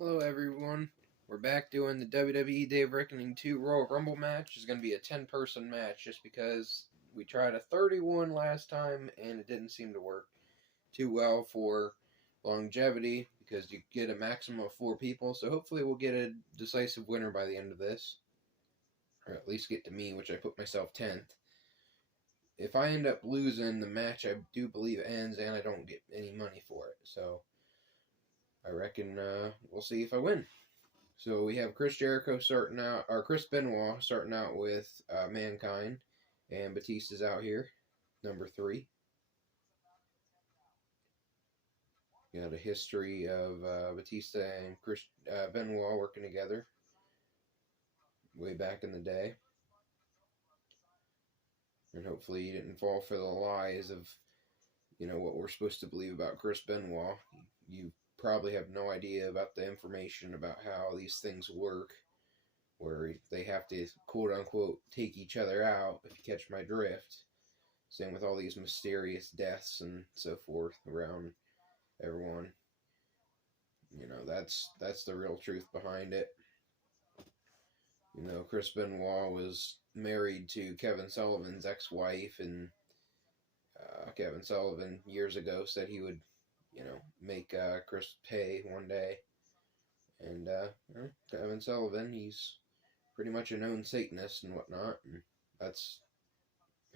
Hello everyone, we're back doing the WWE Day of Reckoning 2 Royal Rumble match. It's going to be a 10-person match just because we tried a 31 last time and it didn't seem to work too well for longevity because you get a maximum of 4 people, so hopefully we'll get a decisive winner by the end of this. Or at least get to me, which I put myself 10th. If I end up losing, the match I do believe ends and I don't get any money for it, so I reckon we'll see if I win. So we have Chris Jericho starting out, or Chris Benoit starting out with Mankind, and Batista's out here, number 3. Got a history of Batista and Chris Benoit working together way back in the day. And hopefully he didn't fall for the lies of, what we're supposed to believe about Chris Benoit. You probably have no idea about the information about how these things work, where they have to quote-unquote take each other out, if you catch my drift. Same with all these mysterious deaths and so forth around everyone. That's the real truth behind it. Chris Benoit was married to Kevin Sullivan's ex-wife, and Kevin Sullivan years ago said he would, make Chris pay one day. And Kevin Sullivan, he's pretty much a known Satanist and whatnot, and that's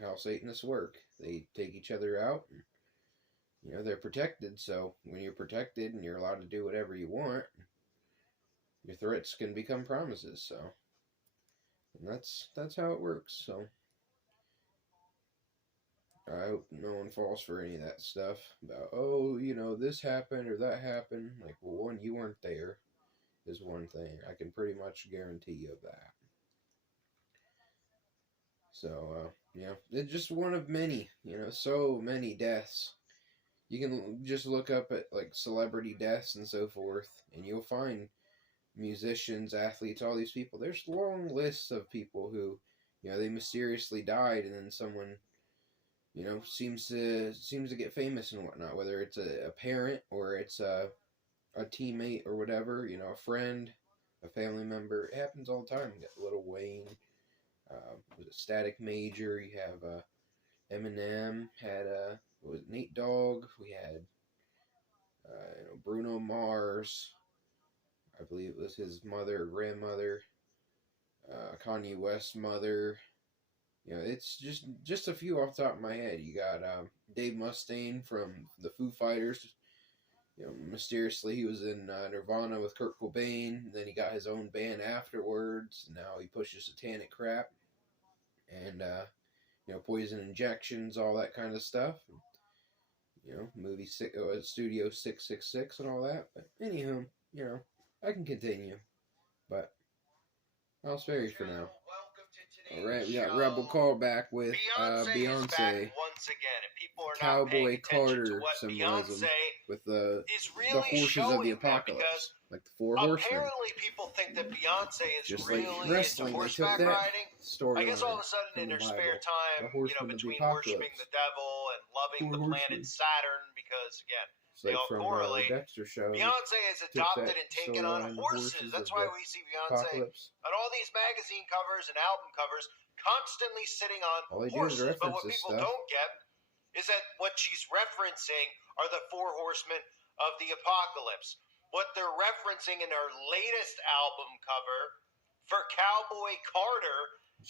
how Satanists work. They take each other out, and, they're protected, so when you're protected and you're allowed to do whatever you want, your threats can become promises, so, and that's how it works, so, I hope no one falls for any of that stuff about, this happened or that happened. Like, well, one, you weren't there is one thing. I can pretty much guarantee you of that. So, it's just one of many, so many deaths. You can just look up at, like, celebrity deaths and so forth, and you'll find musicians, athletes, all these people. There's long lists of people who, they mysteriously died, and then someone, seems to get famous and whatnot, whether it's a parent or it's a teammate or whatever, a friend, a family member. It happens all the time. You got Lil Wayne, was it Static Major? You have Eminem, had Nate Dogg. We had Bruno Mars. I believe it was his mother or grandmother. Kanye West's mother. It's just a few off the top of my head. You got Dave Mustaine from the Foo Fighters. Mysteriously he was in Nirvana with Kurt Cobain. Then he got his own band afterwards. Now he pushes satanic crap. And, poison injections, all that kind of stuff. Movie Studio 666 and all that. But anywho, I can continue. But I'll spare you for now. Alright, we got Rebel Callback with Beyonce. Once again, and people are Cowboy not paying Carter to what symbolism Beyonce with the really horses of the apocalypse, like the 4 horsemen. Apparently, people think that Beyonce is Just really like wrestling, into they took horseback that riding. story. I guess all of a sudden, in their spare time, between worshiping the devil and loving the planet Saturn, because again, they all correlate. Beyonce has adopted and taken on horses. That's why we see Beyonce on all these magazine covers and album covers constantly sitting on horses. But what people don't get is that what she's referencing are the 4 horsemen of the apocalypse. What they're referencing in her latest album cover for Cowboy Carter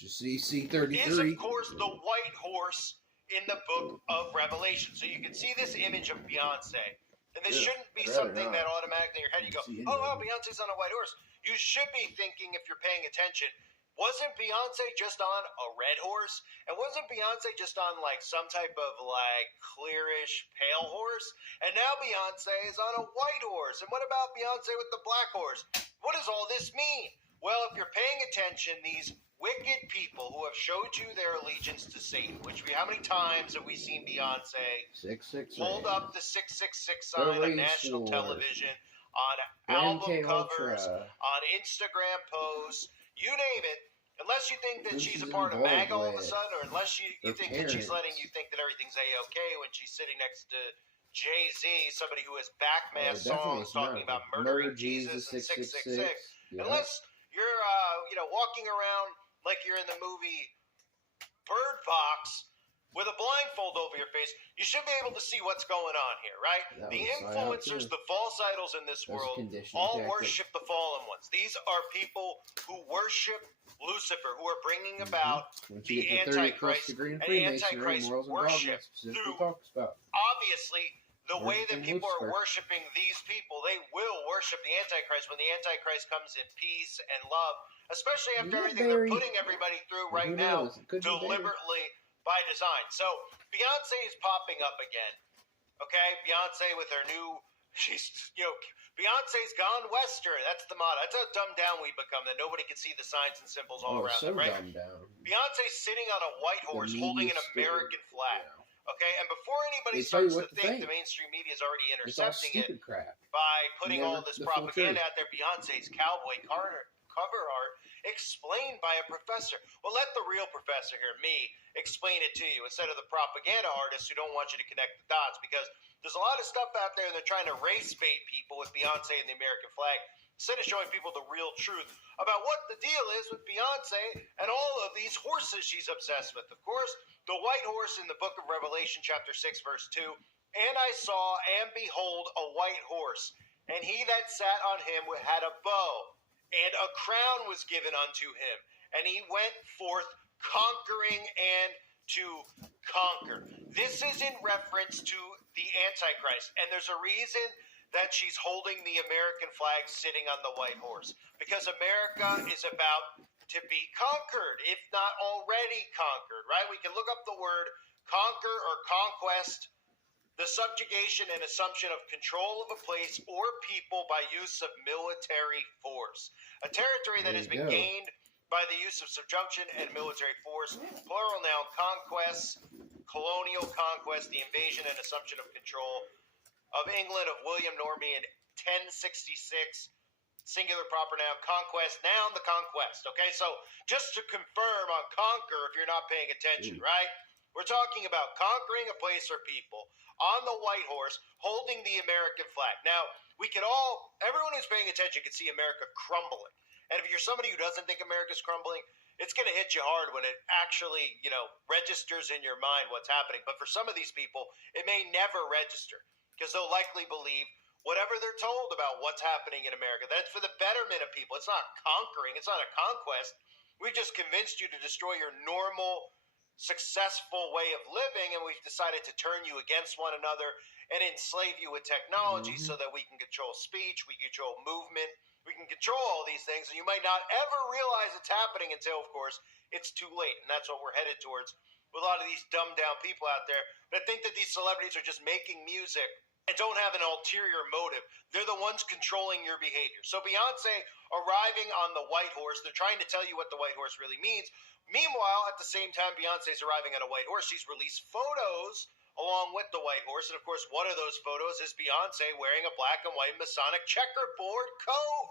C33 is, of course, the white horse in the book of Revelation. So you can see this image of Beyonce. And this shouldn't be something that automatically in your head you go, oh, wow, Beyonce's on a white horse. You should be thinking, if you're paying attention, wasn't Beyonce just on a red horse? And wasn't Beyonce just on, like, some type of, like, clearish pale horse? And now Beyonce is on a white horse. And what about Beyonce with the black horse? What does all this mean? Well, if you're paying attention, these wicked people who have showed you their allegiance to Satan, which how many times have we seen Beyonce 666 hold up the 666 sign on national television, on album covers, on Instagram posts, you name it, unless you think that she's a part of MAG all of a sudden, or unless you think that she's letting you think that everything's A-okay when she's sitting next to Jay-Z, somebody who has backmass songs talking about murdering Jesus and 666. Yep. Unless you're, walking around like you're in the movie Bird Box with a blindfold over your face, you should be able to see what's going on here, right? The influencers, the false idols in this world, all worship the fallen ones. These are people who worship Lucifer, who are bringing about the Antichrist and Antichrist worship through, obviously, the way that people are worshiping these people. They will worship the Antichrist when the Antichrist comes in peace and love, especially after everything they're putting everybody through right now, deliberately by design. So Beyonce is popping up again. Okay, Beyonce with her new, Beyonce's gone Western. That's the motto. That's how dumbed down we become, that nobody can see the signs and symbols all around them, right? Beyonce's sitting on a white horse holding an American flag. Yeah. Okay, and before anybody starts to think the mainstream media is already intercepting it by putting all this propaganda out there, Beyonce's cowboy cover art explained by a professor. Well, let the real professor here, me, explain it to you instead of the propaganda artists who don't want you to connect the dots, because there's a lot of stuff out there and they're trying to race bait people with Beyonce and the American flag instead of showing people the real truth about what the deal is with Beyonce and all of these horses she's obsessed with. Of course, the white horse in the book of Revelation, chapter 6, verse 2, and I saw and behold a white horse, and he that sat on him had a bow, and a crown was given unto him, and he went forth conquering and to conquer. This is in reference to the Antichrist, and there's a reason that she's holding the American flag sitting on the white horse, because America is about to be conquered, if not already conquered, right? We can look up the word conquer or conquest, the subjugation and assumption of control of a place or people by use of military force. A territory that has been gained by the use of subjunction and military force, plural noun, conquest, colonial conquest, the invasion and assumption of control of England of William Normandy in 1066, singular proper noun, conquest, noun, the conquest. Okay, so just to confirm on conquer, if you're not paying attention, right? We're talking about conquering a place or people on the white horse, holding the American flag. Now, everyone who's paying attention can see America crumbling. And if you're somebody who doesn't think America's crumbling, it's going to hit you hard when it actually, registers in your mind what's happening. But for some of these people, it may never register, because they'll likely believe whatever they're told about what's happening in America. That's for the betterment of people. It's not conquering. It's not a conquest. We've just convinced you to destroy your normal, successful way of living, and we've decided to turn you against one another and enslave you with technology so that we can control speech, we control movement, we can control all these things, and you might not ever realize it's happening until, of course, it's too late. And that's what we're headed towards with a lot of these dumbed down people out there that think that these celebrities are just making music and don't have an ulterior motive. They're the ones controlling your behavior. So Beyonce arriving on the white horse, they're trying to tell you what the white horse really means. Meanwhile, at the same time Beyonce's arriving on a white horse, she's released photos along with the white horse. And of course, one of those photos is Beyonce wearing a black and white Masonic checkerboard coat.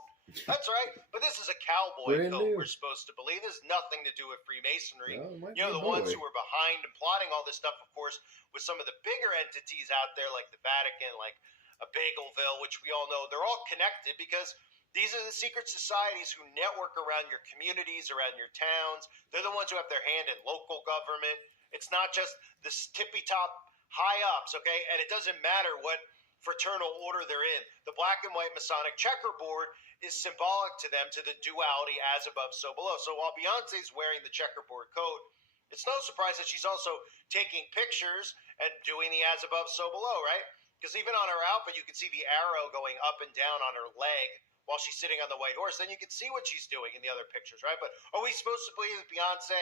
That's right. But this is a cowboy coat, we're supposed to believe. This has nothing to do with Freemasonry. The ones who were behind and plotting all this stuff, of course, with some of the bigger entities out there like the Vatican, like a Bagelville, which we all know, they're all connected because these are the secret societies who network around your communities, around your towns. They're the ones who have their hand in local government. It's not just the tippy-top high-ups, okay? And it doesn't matter what fraternal order they're in. The black and white Masonic checkerboard is symbolic to them, to the duality as above, so below. So while Beyonce's wearing the checkerboard coat, it's no surprise that she's also taking pictures and doing the as above, so below, right? Because even on her outfit, you can see the arrow going up and down on her leg while she's sitting on the white horse. Then you can see what she's doing in the other pictures, right? But are we supposed to believe that Beyonce,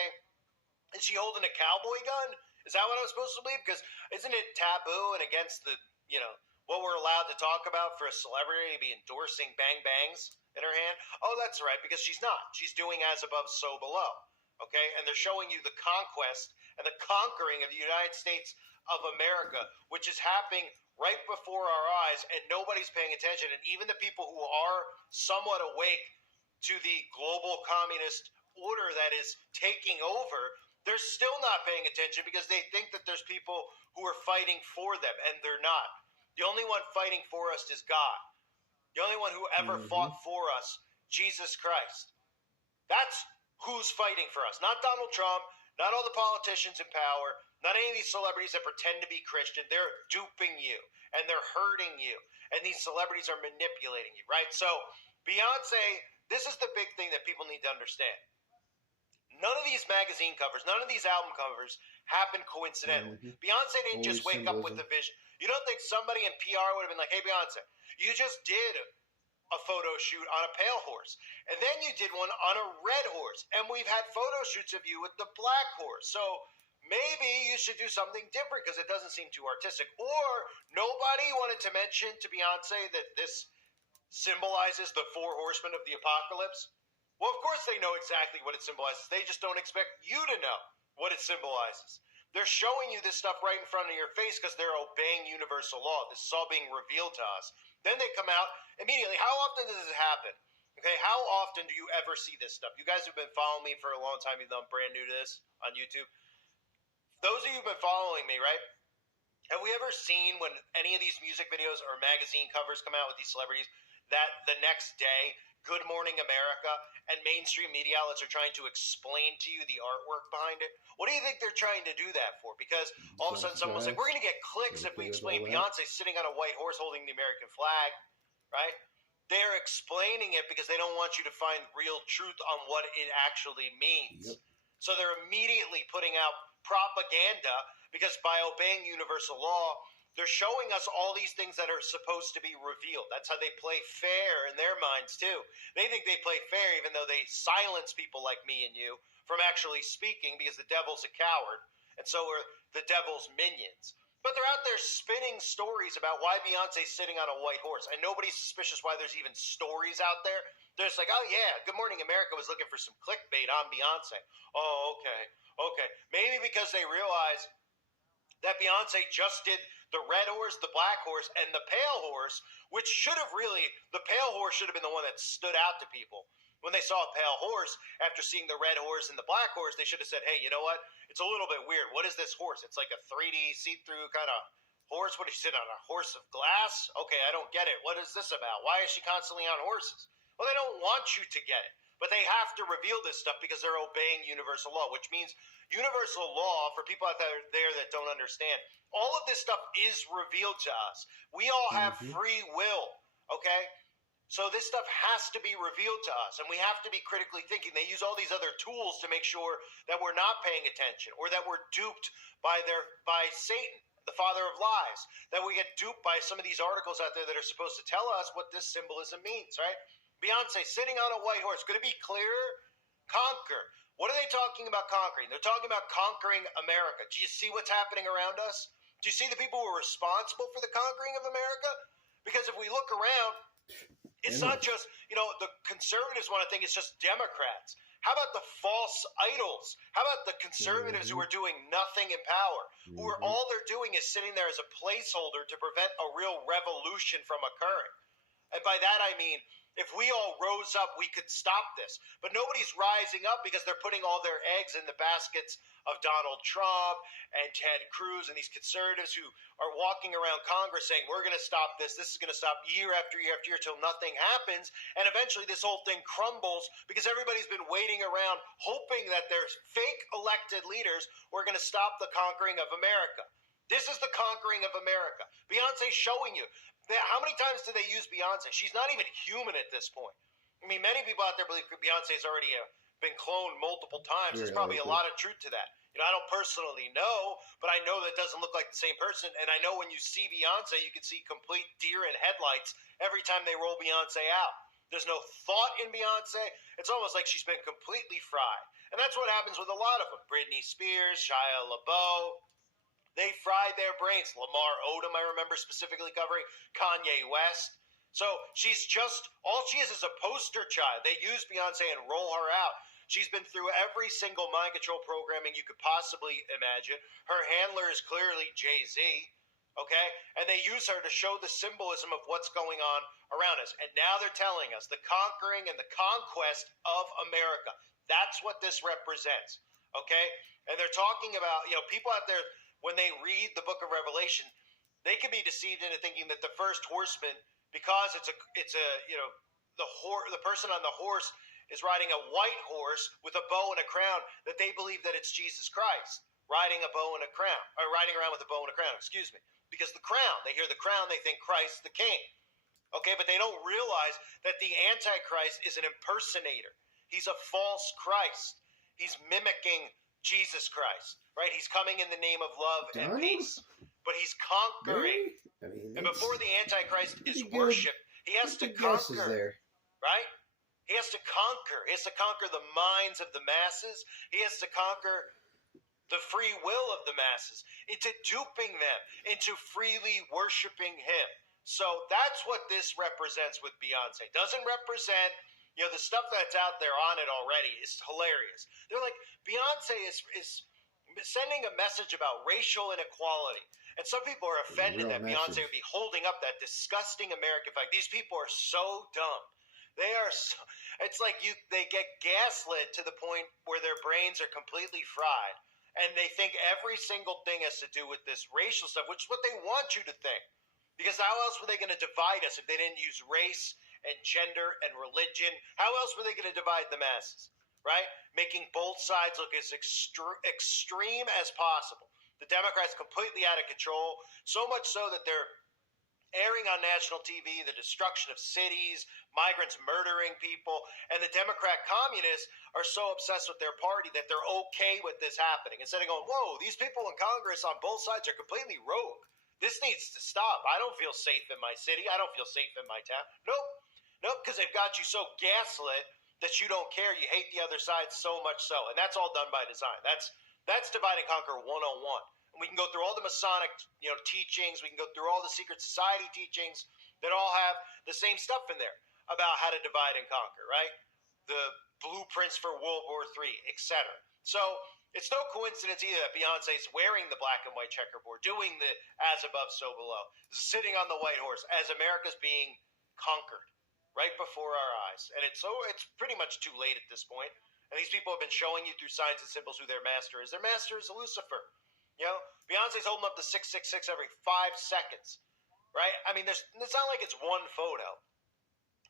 is she holding a cowboy gun? Is that what I'm supposed to believe? Because isn't it taboo and against the, what we're allowed to talk about for a celebrity to be endorsing bang bangs in her hand? Oh, that's right, because she's not. She's doing as above, so below. Okay? And they're showing you the conquest and the conquering of the United States of America, which is happening right before our eyes, and nobody's paying attention. And even the people who are somewhat awake to the global communist order that is taking over, they're still not paying attention because they think that there's people who are fighting for them, and they're not. The only one fighting for us is God. The only one who ever fought for us, Jesus Christ. That's who's fighting for us. Not Donald Trump, not all the politicians in power, not any of these celebrities that pretend to be Christian. They're duping you and they're hurting you. And these celebrities are manipulating you, right? So, Beyonce, this is the big thing that people need to understand. None of these magazine covers, none of these album covers happen coincidentally. Beyonce didn't just wake up with the vision. You don't think somebody in PR would have been like, hey, Beyonce, you just did a photo shoot on a pale horse, and then you did one on a red horse, and we've had photo shoots of you with the black horse. So maybe you should do something different because it doesn't seem too artistic. Or nobody wanted to mention to Beyonce that this symbolizes the four horsemen of the apocalypse. Well, of course they know exactly what it symbolizes. They just don't expect you to know what it symbolizes. They're showing you this stuff right in front of your face because they're obeying universal law. This is all being revealed to us. Then they come out immediately. How often does this happen? Okay, how often do you ever see this stuff? You guys have been following me for a long time, even though I'm brand new to this on YouTube. Those of you who've been following me, right? Have we ever seen when any of these music videos or magazine covers come out with these celebrities that the next day Good Morning America and mainstream media outlets are trying to explain to you the artwork behind it? What do you think they're trying to do that for? Because all of a sudden someone's like, we're going to get clicks if we explain Beyonce sitting on a white horse holding the American flag, right? They're explaining it because they don't want you to find real truth on what it actually means. Yep. So they're immediately putting out propaganda because by obeying universal law, they're showing us all these things that are supposed to be revealed. That's how they play fair in their minds, too. They think they play fair even though they silence people like me and you from actually speaking because the devil's a coward, and so are the devil's minions. But they're out there spinning stories about why Beyonce's sitting on a white horse, and nobody's suspicious why there's even stories out there. They're just like, oh, yeah, Good Morning America was looking for some clickbait on Beyonce. Oh, okay. Maybe because they realize that Beyonce just did the red horse, the black horse, and the pale horse, which should have really, the pale horse should have been the one that stood out to people. When they saw a pale horse, after seeing the red horse and the black horse, they should have said, hey, you know what? It's a little bit weird. What is this horse? It's like a 3D see-through kind of horse. What, does she sit on a horse of glass? Okay, I don't get it. What is this about? Why is she constantly on horses? Well, they don't want you to get it. But they have to reveal this stuff because they're obeying universal law, which means universal law, for people out there that don't understand, all of this stuff is revealed to us. We all have free will, okay? So this stuff has to be revealed to us, and we have to be critically thinking. They use all these other tools to make sure that we're not paying attention or that we're duped by Satan, the father of lies, that we get duped by some of these articles out there that are supposed to tell us what this symbolism means, right? Beyonce sitting on a white horse. Could it be clearer? Conquer. What are they talking about conquering? They're talking about conquering America. Do you see what's happening around us? Do you see the people who are responsible for the conquering of America? Because if we look around, it's not just, the conservatives want to think it's just Democrats. How about the false idols? How about the conservatives who are doing nothing in power? Who are all they're doing is sitting there as a placeholder to prevent a real revolution from occurring. And by that I mean, if we all rose up, we could stop this. But nobody's rising up because they're putting all their eggs in the baskets of Donald Trump and Ted Cruz and these conservatives who are walking around Congress saying, we're going to stop this. This is going to stop year after year after year till nothing happens. And eventually this whole thing crumbles because everybody's been waiting around hoping that their fake elected leaders were going to stop the conquering of America. This is the conquering of America. Beyonce's showing you. How many times do they use Beyonce? She's not even human at this point. I mean, many people out there believe Beyonce's already been cloned multiple times. There's probably a lot of truth to that. I don't personally know, but I know that doesn't look like the same person. And I know when you see Beyonce, you can see complete deer in headlights every time they roll Beyonce out. There's no thought in Beyonce. It's almost like she's been completely fried. And that's what happens with a lot of them. Britney Spears, Shia LaBeouf. They fried their brains. Lamar Odom, I remember specifically covering. Kanye West. So she's just, all she is a poster child. They use Beyonce and roll her out. She's been through every single mind control programming you could possibly imagine. Her handler is clearly Jay-Z, okay? And they use her to show the symbolism of what's going on around us. And now they're telling us the conquering and the conquest of America. That's what this represents, okay? And they're talking about, people out there, when they read the book of Revelation, They can be deceived into thinking that the first horseman, because it's a the person on the horse is riding a white horse with a bow and a crown, that they believe that it's Jesus Christ riding a bow and a crown, or riding around with a bow and a crown, excuse me. Because the crown, they hear the crown, they think Christ the King. Okay, but they don't realize that the Antichrist is an impersonator. He's a false Christ. He's mimicking Jesus Christ, right? He's coming in the name of love and peace, but he's conquering. I mean, and before the Antichrist is worshipped, he has to conquer, there. right? He has to conquer. He has to conquer the minds of the masses. He has to conquer the free will of the masses into duping them into freely worshiping him. So that's what this represents with Beyonce. Doesn't represent, the stuff that's out there on it already is hilarious. They're like, Beyonce is sending a message about racial inequality. And some people are offended that Beyonce would be holding up that disgusting American flag. These people are so dumb. They are so, it's like they get gaslit to the point where their brains are completely fried. And they think every single thing has to do with this racial stuff, which is what they want you to think. Because how else were they going to divide us if they didn't use race and gender and religion? How else were they going to divide the masses, right? Making both sides look as extreme as possible. The Democrats completely out of control, so much so that they're airing on national TV the destruction of cities, migrants murdering people, and the Democrat communists are so obsessed with their party that they're okay with this happening. Instead of going, whoa, these people in Congress on both sides are completely rogue. This needs to stop. I don't feel safe in my city. I don't feel safe in my town. Nope, because they've got you so gaslit that you don't care. You hate the other side so much so. And that's all done by design. That's divide and conquer 101. And we can go through all the Masonic, teachings. We can go through all the secret society teachings that all have the same stuff in there about how to divide and conquer, right? The blueprints for World War III, etc. So it's no coincidence either that Beyonce's wearing the black and white checkerboard, doing the as above, so below, sitting on the white horse as America's being conquered right before our eyes. And it's pretty much too late at this point. And these people have been showing you through signs and symbols who their master is. Their master is Lucifer. Beyonce's holding up the 666 every 5 seconds, right? I mean, it's not like it's one photo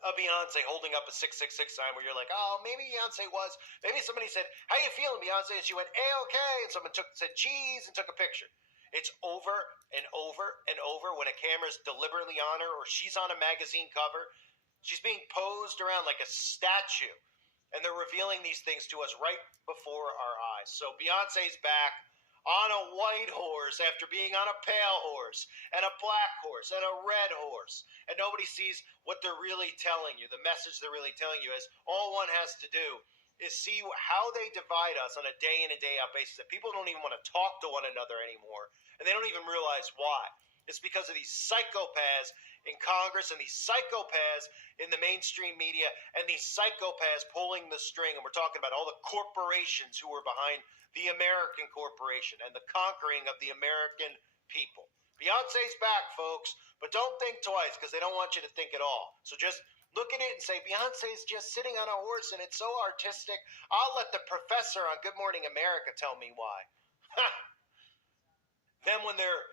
of Beyonce holding up a 666 sign where you're like, oh, maybe Beyonce was. Maybe somebody said, how you feeling, Beyonce? And she went, A-okay. And someone said cheese and took a picture. It's over and over and over when a camera's deliberately on her or she's on a magazine cover. She's being posed around like a statue. And they're revealing these things to us right before our eyes. So Beyonce's back on a white horse after being on a pale horse and a black horse and a red horse. And nobody sees what they're really telling you. The message they're really telling you is all one has to do is see how they divide us on a day in and day out basis. That people don't even want to talk to one another anymore. And they don't even realize why. It's because of these psychopaths in Congress and these psychopaths in the mainstream media and these psychopaths pulling the string. And we're talking about all the corporations who are behind the American corporation and the conquering of the American people. Beyonce's back, folks, but don't think twice because they don't want you to think at all. So just look at it and say, Beyonce's just sitting on a horse and it's so artistic. I'll let the professor on Good Morning America tell me why. Then when they're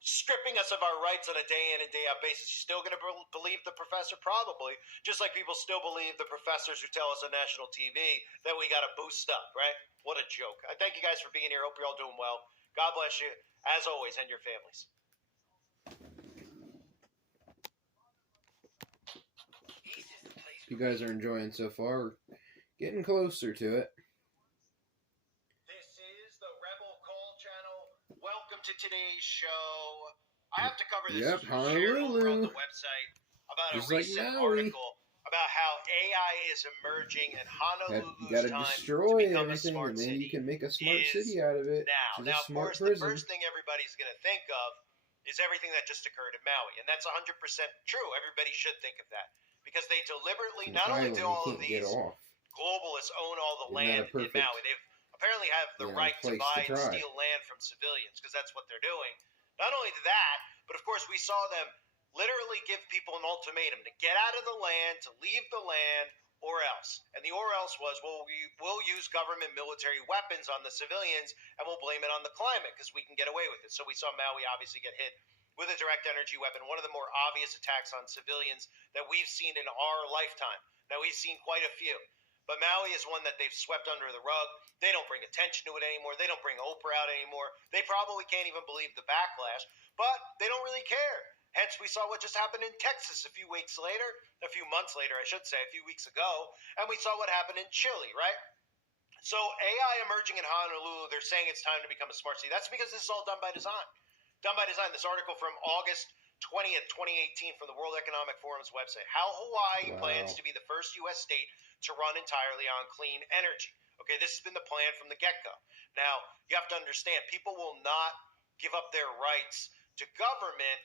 stripping us of our rights on a day in and day out basis, you still going to believe the professor? Probably. Just like people still believe the professors who tell us on national TV that we got to boost up, right? What a joke. I thank you guys for being here. Hope you're all doing well. God bless you, as always, and your families. You guys are enjoying so far. We're getting closer to it. This is the Rebel Call Channel. Welcome to today's show. I have to cover this. Yep, Honolulu. Over on the website about a recent article about how AI is emerging and Honolulu's you gotta time destroy to become everything, a smart and then city you can make a smart city out of it. Now, of course, the first thing everybody's going to think of is everything that just occurred in Maui, and that's 100% true. Everybody should think of that because they deliberately, not only do all of these globalists own all the land in Maui, they've apparently have the right to buy and steal land from civilians because that's what they're doing. Not only that, but of course we saw them literally give people an ultimatum to get out of the land, to leave the land, or else. And the or else was, well, we will use government military weapons on the civilians and we'll blame it on the climate because we can get away with it. So we saw Maui obviously get hit with a direct energy weapon, one of the more obvious attacks on civilians that we've seen in our lifetime. Now, we've seen quite a few. But Maui is one that they've swept under the rug. They don't bring attention to it anymore. They don't bring Oprah out anymore. They probably can't even believe the backlash, but they don't really care. Hence, we saw what just happened in Texas a few months later, I should say, a few weeks ago, and we saw what happened in Chile, right? So AI emerging in Honolulu, they're saying it's time to become a smart city. That's because this is all done by design. Done by design. This article from August 20th, 2018 from the World Economic Forum's website. How Hawaii plans to be the first U.S. state to run entirely on clean energy. Okay, this has been the plan from the get-go. Now, you have to understand, people will not give up their rights to government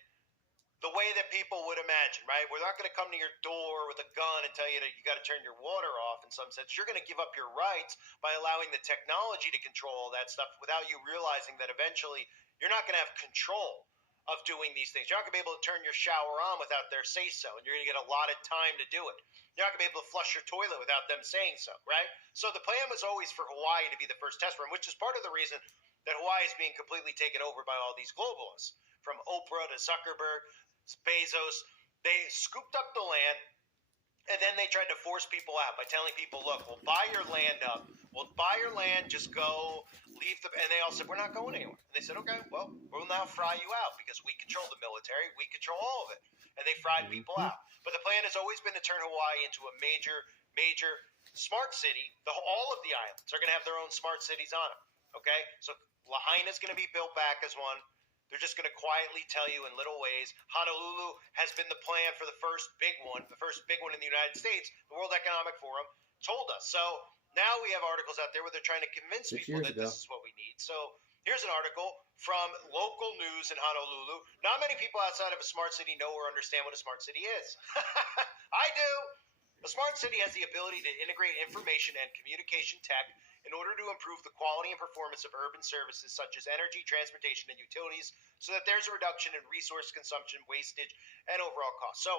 the way that people would imagine, right? We're not going to come to your door with a gun and tell you that you got to turn your water off in some sense. You're going to give up your rights by allowing the technology to control all that stuff without you realizing that eventually you're not going to have control of doing these things. You're not going to be able to turn your shower on without their say so, and you're going to get allotted time to do it. You're not going to be able to flush your toilet without them saying so, right? So the plan was always for Hawaii to be the first test run, which is part of the reason that Hawaii is being completely taken over by all these globalists, from Oprah to Zuckerberg, Bezos. They scooped up the land, and then they tried to force people out by telling people, look, we'll buy your land up. We'll buy your land, just go, leave the... And they all said, we're not going anywhere. And they said, okay, well, we'll now fry you out because we control the military. We control all of it. And they fried people out. But the plan has always been to turn Hawaii into a major smart city. All of the islands are going to have their own smart cities on them. Okay? So Lahaina is going to be built back as one. They're just going to quietly tell you in little ways. Honolulu has been the plan for the first big one in the United States. The World Economic Forum told us. So now we have articles out there where they're trying to convince people that this is what we need. So here's an article from local news in Honolulu. Not many people outside of a smart city know or understand what a smart city is. I do. A smart city has the ability to integrate information and communication tech in order to improve the quality and performance of urban services such as energy, transportation, and utilities so that there's a reduction in resource consumption, wastage, and overall cost. So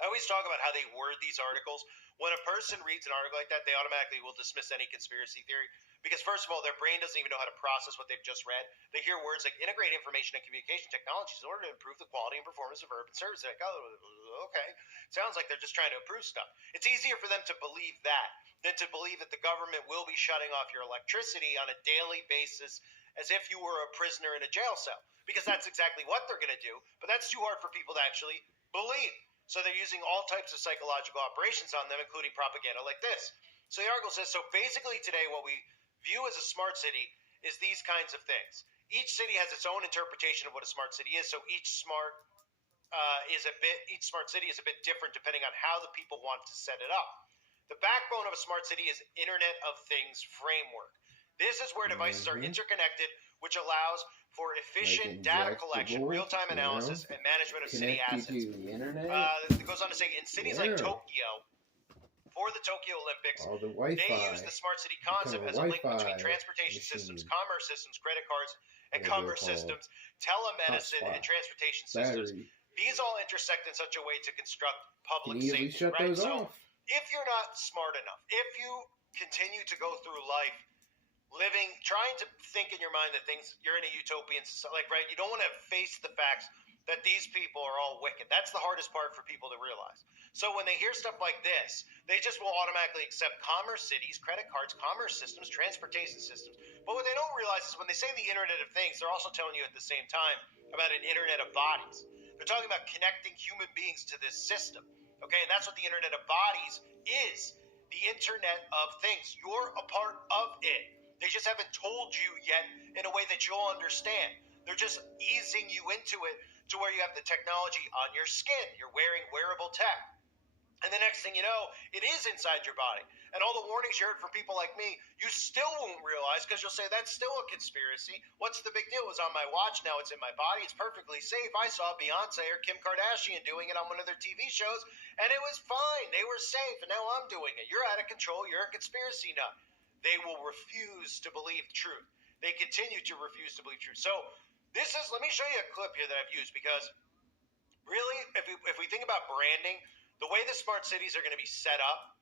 I always talk about how they word these articles. When a person reads an article like that, they automatically will dismiss any conspiracy theory because, first of all, their brain doesn't even know how to process what they've just read. They hear words like integrate information and communication technologies in order to improve the quality and performance of urban services. Like, oh, okay. Sounds like they're just trying to improve stuff. It's easier for them to believe that than to believe that the government will be shutting off your electricity on a daily basis as if you were a prisoner in a jail cell, because that's exactly what they're going to do, but that's too hard for people to actually believe. So they're using all types of psychological operations on them, including propaganda like this. So the article says, so basically today what we view as a smart city is these kinds of things. Each city has its own interpretation of what a smart city is, so each smart city is a bit different depending on how the people want to set it up. The backbone of a smart city is Internet of Things framework. This is where devices are interconnected, which allows for efficient data collection, real-time analysis, and management of city assets. It goes on to say, in cities like Tokyo, for the Tokyo Olympics, they use the smart city concept as a link between transportation systems, commerce systems, credit cards, and commerce systems, telemedicine, and transportation systems. These all intersect in such a way to construct public safety, right? So if you're not smart enough, if you continue to go through life trying to think in your mind that you're in a utopian society, right? You don't want to face the facts that these people are all wicked. That's the hardest part for people to realize. So when they hear stuff like this, they just will automatically accept commerce cities, credit cards, commerce systems, transportation systems. But what they don't realize is when they say the Internet of Things, they're also telling you at the same time about an Internet of Bodies. They're talking about connecting human beings to this system. Okay, and that's what the Internet of Bodies is. The Internet of Things. You're a part of it. They just haven't told you yet in a way that you'll understand. They're just easing you into it to where you have the technology on your skin. You're wearing wearable tech. And the next thing you know, it is inside your body. And all the warnings you heard from people like me, you still won't realize because you'll say, that's still a conspiracy. What's the big deal? It was on my watch. Now it's in my body. It's perfectly safe. I saw Beyonce or Kim Kardashian doing it on one of their TV shows, and it was fine. They were safe, and now I'm doing it. You're out of control. You're a conspiracy nut. They will refuse to believe the truth. They continue to refuse to believe truth. So let me show you a clip here that I've used because really, if we think about branding, the way the smart cities are going to be set up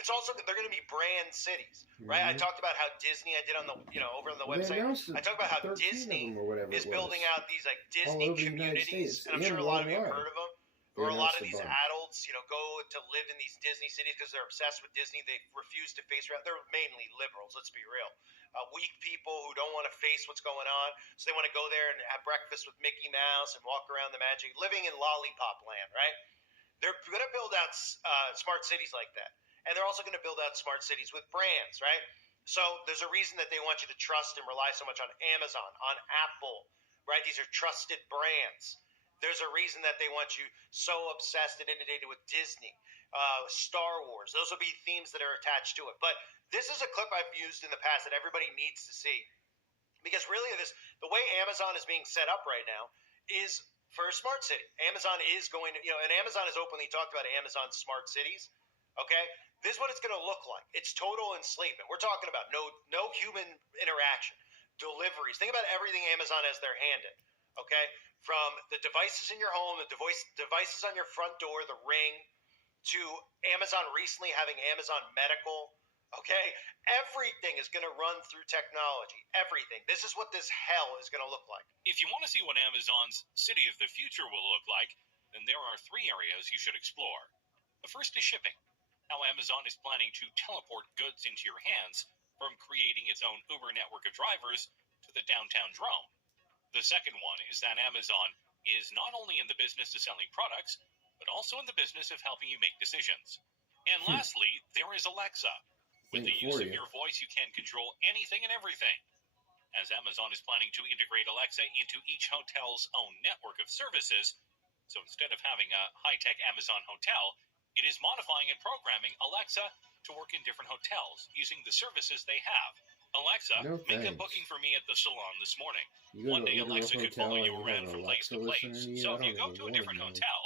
it's also they're going to be brand cities, right? I talked about how Disney. I did on the over on the website. I talked about how Disney is building out these like Disney communities, and I'm sure a lot of you have heard of them. Or a lot of these adults, go to live in these Disney cities because they're obsessed with Disney. They refuse to face. They're mainly liberals. Let's be real. Weak people who don't want to face what's going on, so they want to go there and have breakfast with Mickey Mouse and walk around the magic, living in lollipop land, right? They're going to build out smart cities like that, and they're also going to build out smart cities with brands, right? So there's a reason that they want you to trust and rely so much on Amazon, on Apple, right? These are trusted brands. There's a reason that they want you so obsessed and inundated with Disney, Star Wars. Those will be themes that are attached to it. But this is a clip I've used in the past that everybody needs to see. Because really the way Amazon is being set up right now is for a smart city. Amazon is going to, and Amazon has openly talked about Amazon smart cities. Okay? This is what it's going to look like. It's total enslavement. We're talking about no human interaction, deliveries. Think about everything Amazon has their hand in. Okay? From the devices in your home, the devices on your front door, the Ring, to Amazon recently having Amazon Medical. Okay? Everything is going to run through technology. Everything. This is what this hell is going to look like. If you want to see what Amazon's city of the future will look like, then there are 3 areas you should explore. The first is shipping. How Amazon is planning to teleport goods into your hands from creating its own Uber network of drivers to the downtown drone. The second one is that Amazon is not only in the business of selling products, but also in the business of helping you make decisions. And lastly, there is Alexa. With the use of your voice, you can control anything and everything. As Amazon is planning to integrate Alexa into each hotel's own network of services, so instead of having a high-tech Amazon hotel, it is modifying and programming Alexa to work in different hotels using the services they have. Alexa, make a booking for me at the salon this morning. One day Alexa could follow you around from place to place. So if you go to a different hotel,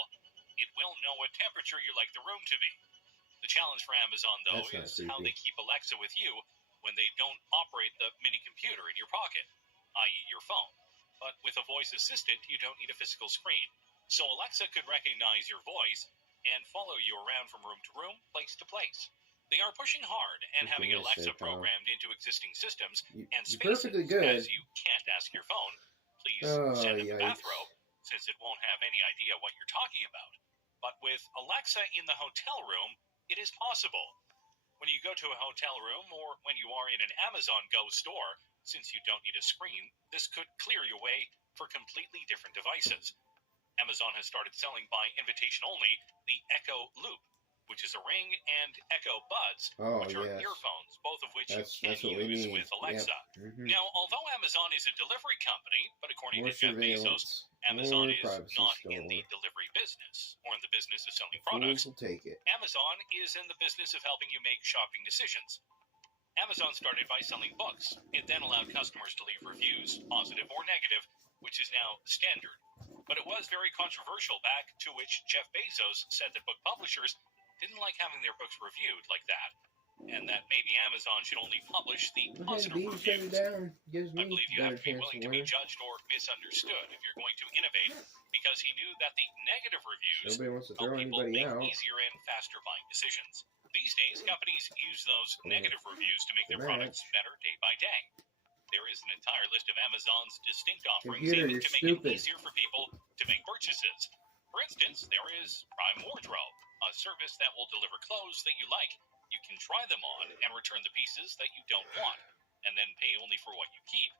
it will know what temperature you like the room to be. The challenge for Amazon, though, is how they keep Alexa with you when they don't operate the mini computer in your pocket, i.e. your phone. But with a voice assistant, you don't need a physical screen. So Alexa could recognize your voice and follow you around from room to room, place to place. They are pushing hard and having Alexa programmed into existing systems and spaces, as you can't ask your phone, please send in the bathrobe, since it won't have any idea what you're talking about. But with Alexa in the hotel room, it is possible. When you go to a hotel room or when you are in an Amazon Go store, since you don't need a screen, this could clear your way for completely different devices. Amazon has started selling by invitation only the Echo Loop, which is a Ring, and Echo Buds, which are earphones, both of which you can use with Alexa. Yep. Now, although Amazon is a delivery company, but according to Jeff Bezos, Amazon is not in the delivery business, or in the business of selling products. Amazon is in the business of helping you make shopping decisions. Amazon started by selling books. It then allowed customers to leave reviews, positive or negative, which is now standard. But it was very controversial back to which Jeff Bezos said that book publishers didn't like having their books reviewed like that, and that maybe Amazon should only publish the positive reviews. I believe you have to be willing to be judged or misunderstood if you're going to innovate, because he knew that the negative reviews help people make easier and faster buying decisions. These days, companies use those negative reviews to make their products better day by day. There is an entire list of Amazon's distinct offerings aiming to make it easier for people to make purchases. For instance, there is Prime Wardrobe, a service that will deliver clothes that you like. You can try them on and return the pieces that you don't want, and then pay only for what you keep.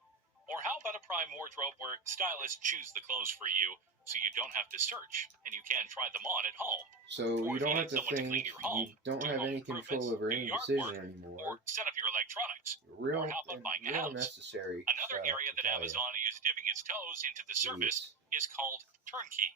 Or how about a Prime Wardrobe where stylists choose the clothes for you so you don't have to search, and you can try them on at home? So you don't have to think, you don't have any control over any decision anymore. Or set up your electronics. Or how about buying a house? Necessary Another area that Amazon is dipping its toes into the service is called Turnkey,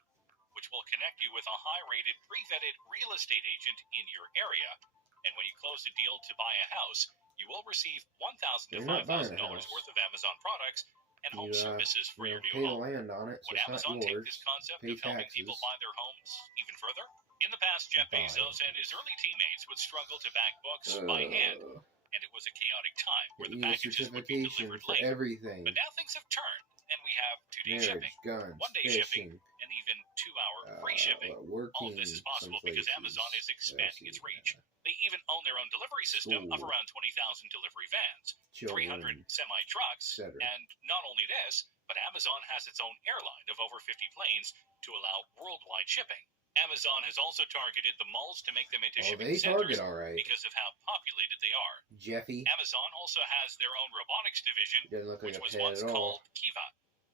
which will connect you with a high-rated, pre-vetted real estate agent in your area. And when you close a deal to buy a house, you will receive $1,000 to $5,000 worth of Amazon products and home services for your new home. Would Amazon take this concept of helping people buy their homes even further? In the past, Jeff Bezos and his early teammates would struggle to back books by hand, and it was a chaotic time where the packages would be delivered late. But now things have turned, And we have 2-day marriage, shipping, guns, 1-day shipping, fishing, and even 2-hour free shipping. working All of this is possible because Amazon is expanding its reach. They even own their own delivery system of around 20,000 delivery vans, children, 300 semi-trucks, etc. and not only this, but Amazon has its own airline of over 50 planes to allow worldwide shipping. Amazon has also targeted the malls to make them into shipping centers because of how populated they are. Jeffy. Amazon also has their own robotics division, which was once called Kiva.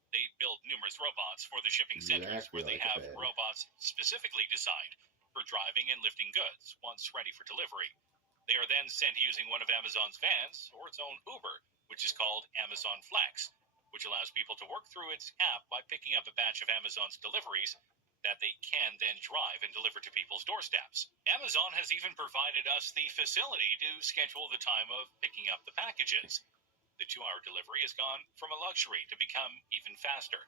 They build numerous robots for the shipping centers where they have robots specifically designed for driving and lifting goods once ready for delivery. They are then sent using one of Amazon's vans or its own Uber, which is called Amazon Flex, which allows people to work through its app by picking up a batch of Amazon's deliveries that they can then drive and deliver to people's doorsteps. Amazon has even provided us the facility to schedule the time of picking up the packages. The 2-hour delivery has gone from a luxury to become even faster.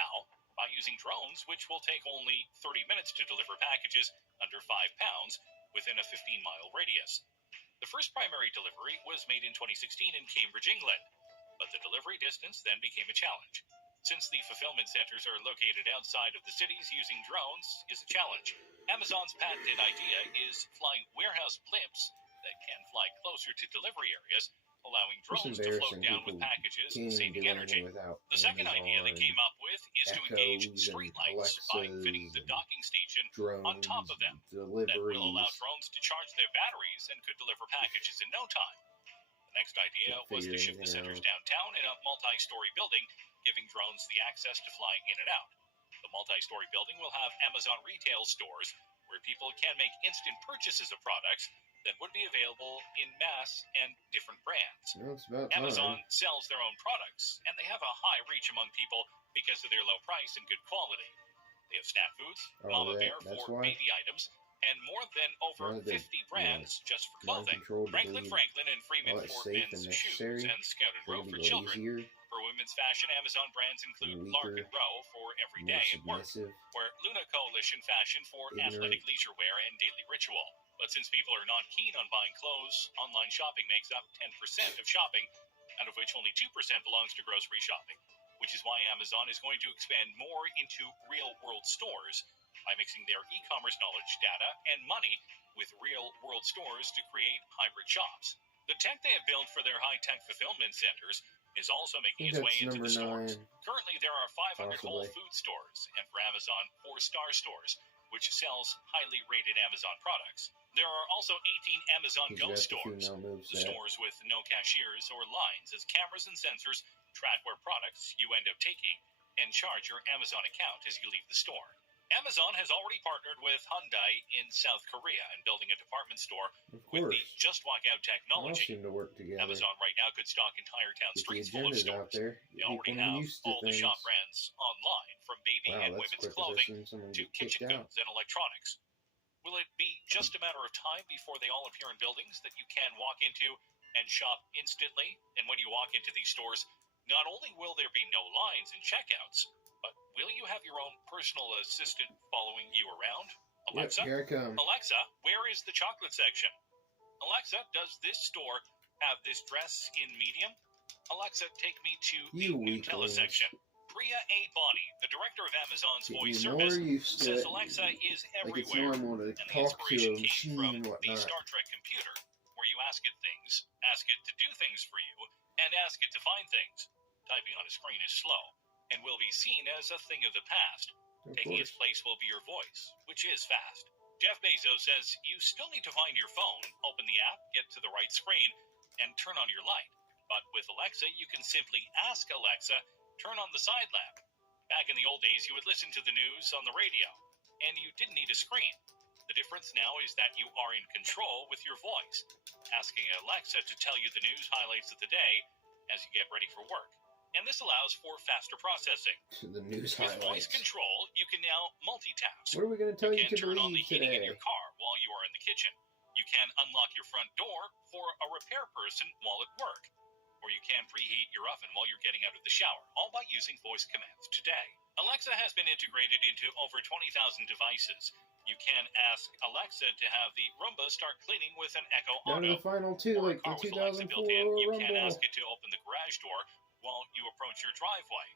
How? By using drones, which will take only 30 minutes to deliver packages under 5 pounds within a 15-mile radius. The first primary delivery was made in 2016 in Cambridge, England, but the delivery distance then became a challenge. Since the fulfillment centers are located outside of the cities, using drones is a challenge. Amazon's patented idea is flying warehouse blimps that can fly closer to delivery areas, allowing drones to float down with packages and saving energy. The second idea they came up with is to engage streetlights by fitting the docking station on top of them. That will allow drones to charge their batteries and could deliver packages in no time. The next idea was to shift the centers downtown in a multi-story building, giving drones the access to fly in and out. The multi-story building will have Amazon retail stores where people can make instant purchases of products that would be available in mass and different brands. Amazon sells their own products, and they have a high reach among people because of their low price and good quality. They have snack foods, Mama Bear for baby items, and more than over 50 brands just for clothing. Franklin and Freeman for men's shoes, and Scout and Row for children. For women's fashion, Amazon brands include Lark and Row for everyday and work, where Luna Coalition fashion for athletic leisure wear and daily ritual. But since people are not keen on buying clothes, online shopping makes up 10% of shopping, out of which only 2% belongs to grocery shopping, which is why Amazon is going to expand more into real-world stores by mixing their e-commerce knowledge, data, and money with real-world stores to create hybrid shops. The tech they have built for their high-tech fulfillment centers is also making its way into the stores. Currently, there are 500 Whole Food stores, and for Amazon, 4-star stores, which sells highly rated Amazon products. There are also 18 Amazon Go stores, the stores with no cashiers or lines, as cameras and sensors track where products you end up taking and charge your Amazon account as you leave the store. Amazon has already partnered with Hyundai in South Korea and building a department store with the Just Walk Out technology. Amazon right now could stock entire town streets full of stores. They already have all the shop brands online, from baby and women's clothing to kitchen goods and electronics. Will it be just a matter of time before they all appear in buildings that you can walk into and shop instantly? And when you walk into these stores, not only will there be no lines and checkouts, but will you have your own personal assistant following you around? Alexa, here I come. Alexa, where is the chocolate section? Alexa, does this store have this dress in medium? Alexa, take me to the Nutella section. Priya A. Bonney, the director of Amazon's voice service, says Alexa is everywhere, and the inspiration came from the Star Trek computer, where you ask it things, ask it to do things for you, and ask it to find things. Typing on a screen is slow, and will be seen as a thing of the past. Taking its place will be your voice, which is fast. Jeff Bezos says you still need to find your phone, open the app, get to the right screen, and turn on your light. But with Alexa, you can simply ask Alexa, turn on the side lamp. Back in the old days, you would listen to the news on the radio, and you didn't need a screen. The difference now is that you are in control with your voice, asking Alexa to tell you the news highlights of the day as you get ready for work. And this allows for faster processing. The news With voice control, you can now multitask. What are we going to tell you to turn on the heating today? in your car while you are in the kitchen. You can unlock your front door for a repair person while at work. Or you can preheat your oven while you're getting out of the shower, all by using voice commands today. Alexa has been integrated into over 20,000 devices. You can ask Alexa to have the Roomba start cleaning with an Echo Down Auto. to the final two, Or like a car the with Alexa 2004 built in, you can Rumble. ask it to open the garage door while you approach your driveway.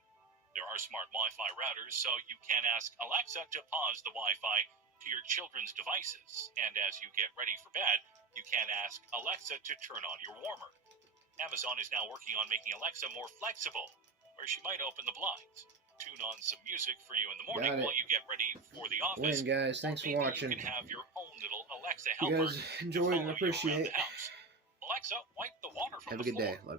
There are smart Wi-Fi routers, so you can ask Alexa to pause the Wi-Fi to your children's devices, and as you get ready for bed, you can ask Alexa to turn on your warmer. Amazon is now working on making Alexa more flexible, where she might open the blinds, tune on some music for you in the morning while you get ready for the office. Win, guys. Thanks for watching. You can have your own little Alexa You helper guys enjoyed and follow you around appreciate. the house. Alexa, wipe the water from Have a the good floor. day. Love you.